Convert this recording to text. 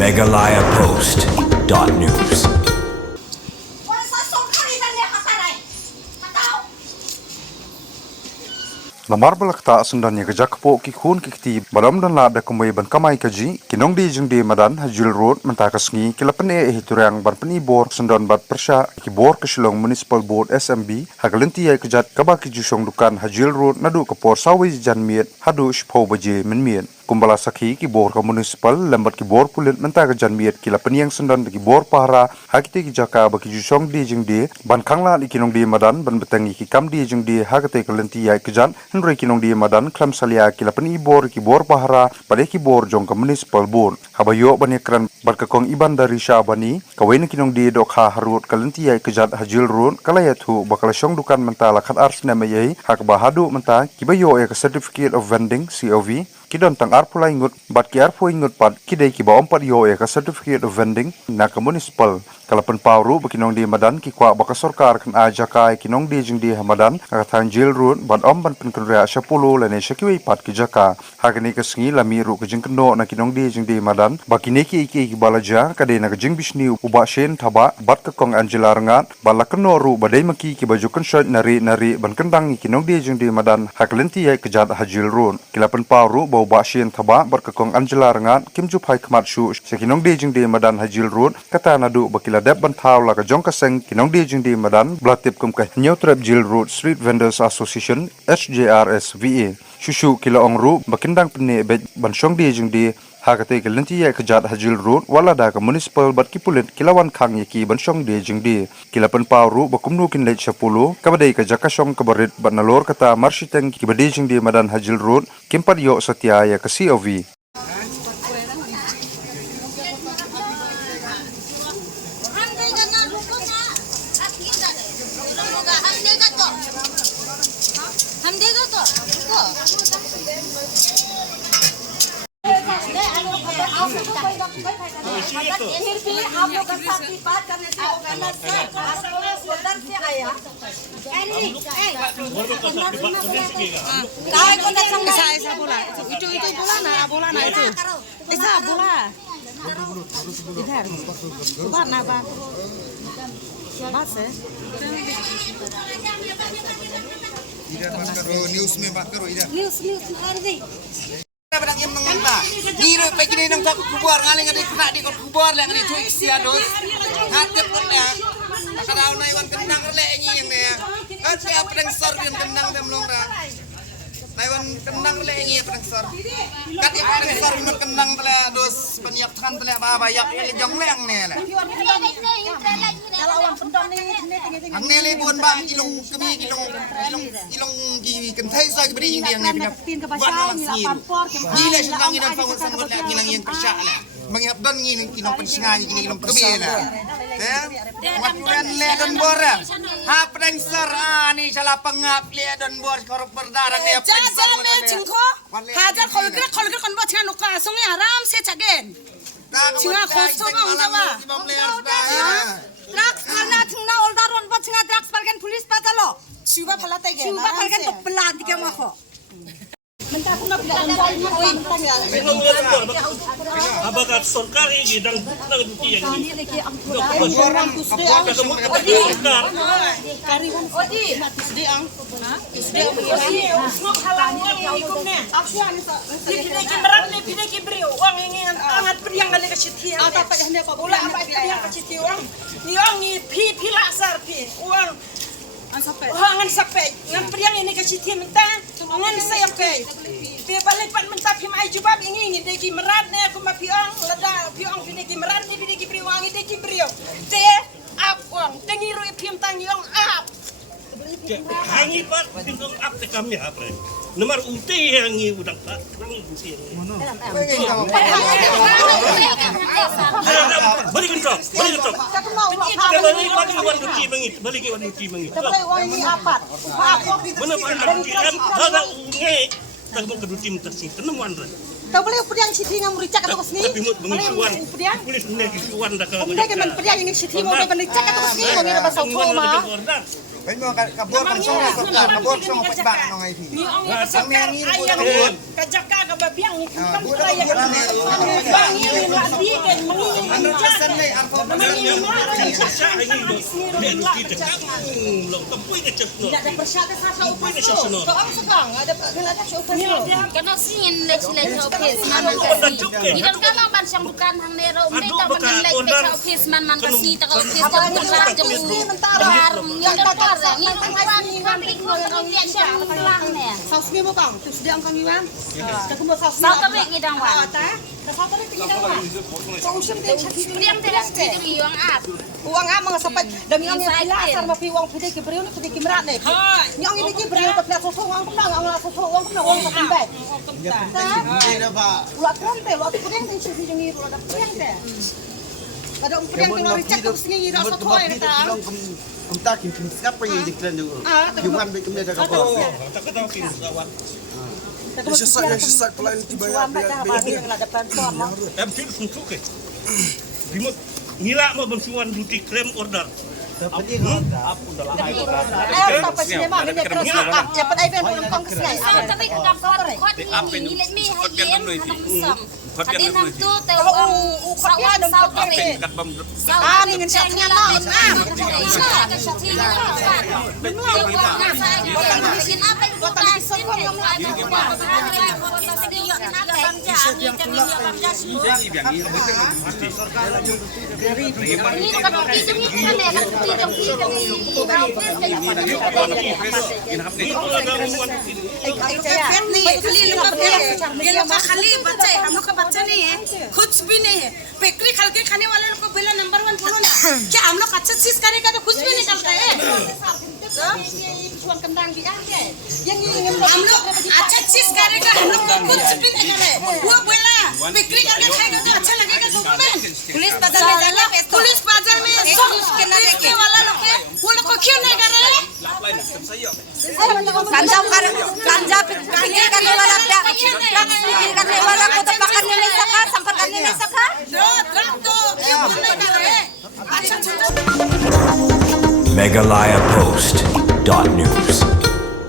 megalayapost.news. Lamar balakta sundanya kejak po kikun kikti balam dan la da kumai ban kamai kaji kinong di jung di madan hajul road mentakasngi kilapane hiturang ban penibor sundan bat persya kibor kesilong municipal board SMB hagalenti ay kejat kabaki jusong dukan hajul road nadu kapor sawi janmiet hadu shpau baje menmiet kumbala sakhi ki bor ka municipal lambat ki bor pulit menta ka janmiet kila peniang sendan ki bor pahara hakite ki jaka baki jusong di jing di ban khangla li kinong di madan ban betangi ki kam di jing di hakate ka lenti ay kejan henry kinong di madan klam salia kila peni bor ki bor pahara pada ki bor jong ka municipal bor habayo ban yakran bar ka kong iban dari syabani kawen kinong di dok ha harut ka lenti ay kejat hajil run kalaya thu bakal syong dukan menta la khat ars na mayai hak bahadu menta ki bayo ka certificate of vending COV kidon tang arpula ingut bat ki arpu ingut pat kidai ki ba ompat yo ka certificate of vending na ka municipal kalapan pauru bakinong di madan ki kwa baka sorkar kan ajaka kinong di jing di hamadan ka thanjil run ban ban penkenria 10 lane syakiwi pat ki jaka hagani ka sngi lami ru ka jing keno na kinong di jing di madan bakine ki balaja ka de na ka jing bisni uba shen thaba bat ka kong Angela rangat bala keno ru badai maki ki baju konshot nari ban kendang kinong di jing di madan haklenti ay kejat hajil run kilapan pauru ba sien thaba berkekong Angela rangat kimju phai khmat shu sekinong di jing di madan hajil road kata nadu bakila dep banthau la ka jong ka seng kinong di jing di madan blatip kum ka neutrap jil road street vendors association SJRSVA shushu kila ongru bakindang pene ban shong di jing di hakate kelenti ya kejat hajil road wala da ka municipal bat kipulit kilawan khang yaki ban shong di jing di kilapan pauru bakumnu kin leit 10 kabadai ka jaka shong kabarit ban nalor kata marshiteng kibadi jing di madan hajil road kimpat yo satya ya ka COV आप लोग साथ की बात करने से होगा से आया काय को ऐसा बोला itu bola na itu ऐसा बोला इधर बात ना बात से इधर बात करो न्यूज़ में बात करो इधर न्यूज़ और दे Barang yang mengapa? Ngiru pagi ni nang tak kubur ngaling ada kena di kubur lek ni cuy sia dos. Hatep kena. Akarau nai wan kendang lek ngi yang ni. Ate apa deng sor yang kendang dem longra. Nai wan kendang lek ngi apa deng sor. Kat yang deng sor men kendang tele dos banyak kan tele ba yak yang jong leng ni lek. kalau orang pendam ni Ang nele buon ba ilong kami ilong gi kentai sa gi beri yang ni tin ke pasal ni 8 por ke Gila siya nang inang pangun sangot lagi kinang yang persya na. Manghihap doon kinong pensingan kini kinong kabi na. Matulan le don bora. Hapdang sar ani sala pangap le don bor korup berdarang ne जा जा मैं चिंखो हाजार खोल के kon ba chana nuka songi aram se chagen Singa khosto ma unda ba drugs karna thingna olda ron ba singa drugs parken police pa chalo Siwa phala tay ge Siwa parken to pla dike ma kho Menta kuna pla Abagat sorkar ini dan bukan duki yang ini. orang kusde ang kariwan odi kusde ang smok halang ni kumne aksyan pide ki merat ni pide ki brio wang ini angat priang kali keciti ata pa hande ko ula apa priang keciti wang ni wang ni pi lasar pi wang ang sape Hangan sampai ngan priang ini ke citi minta ngan saya pe pe balik pat minta pim ai jubab ini de ki merat ne aku ma piang lada piang pide ki merat ni pide ki priwang de ki brio te ap wang tengiru pim tangiong ap Hangi pak tinggal up te kami apa? Nomor UT yang ini udah tak nangi uti. Balik kentok. Balik pagi wan duki mengit. Balik wan duki mengit. ini apat Mana pak duki em ada unge tak mau keduti mentasi tenemuan ran. tahu boleh pediang citi ngam ricak atau sini Tapi mau mengisuan. pediang Polis punya isuan dah ke. Kemudian kemen pediang ini citi mau bernicak atau sini kami ada pasal koma Baik mo kabor kan song sorkar kabor song pagba no ngai fi. ni ong ni sekar ayam kajaka ka babiang ni kan kaya bang ini Di kan mengingin menjak. Mengingin Sa angin mo, hindi kita lang tapoy na chef no. Tidak ada persyaratan sasa upas Pwede tu. siya sunod. Kau orang sekarang ada ada upas tu. Kano singin lech office man kasi. Ikan kano ban siyang bukan hang nero umita man lech office man kasi ta office ta bukan jeng tar yang tar ni kami ko ko dia siya lang ne. Saus ni mo bang? Tu sedia angkang iwan. Aku mau saus. Sa tabi ngidang wa. Ta? Sa tabi tinggal wa. Kau usum dia cakap Priang teras di yung at. uang apa mga sapat dami ang pilasar mapiwang pwede ki beriw na pwede ki merat ne. Ni ang ini ki beriw ka plas so uang kumna ang so uang kumna uang sa kambay. Hindi na ba? Ulat krante, ulat pwede din siya yung ngiro na krante. Kada ang priang tino richak ko singi ngiro sa toy ta. Kung takin siapa yang diklan dulu. Yuman baik kemudian dah kau. Takot ako kinusawat. Sesat pula ini tiba ya. Yang ada platform. Feel suntuk eh. Dimot ngila mo bansuan duty claim order. Ay, tapos niya mah hindi cross up. Dapat ay ben pulang kong kasi. Sa tabi ka kot ni nilet mi hayen hanam Kadin ham tu tewang sa uwan sa tabi. Ah, ni ngin siya tingnan mo. बच्चा नहीं है कुछ भी नहीं है बेकरी खा के खाने वाले लोग को पहला नंबर 1 बोलो ना क्या हम लोग अच्छा चीज करेगा तो कुछ भी निकलता है हम लोग अच्छा चीज करेगा हम लोग को कुछ भी नहीं करे वो बोला बिक्री करके खाएगा तो अच्छा लगेगा गवर्नमेंट पुलिस बाजार में जाके पुलिस बाजार में बेचने वाला लोग है वो लोग को क्यों नहीं कर रहे Ganja pikir करने वाला pikir करने वाला को तो पकड़ने नहीं सका संपर्क करने नहीं सका तो क्यों नहीं कर रहे अच्छा Megalayapost.news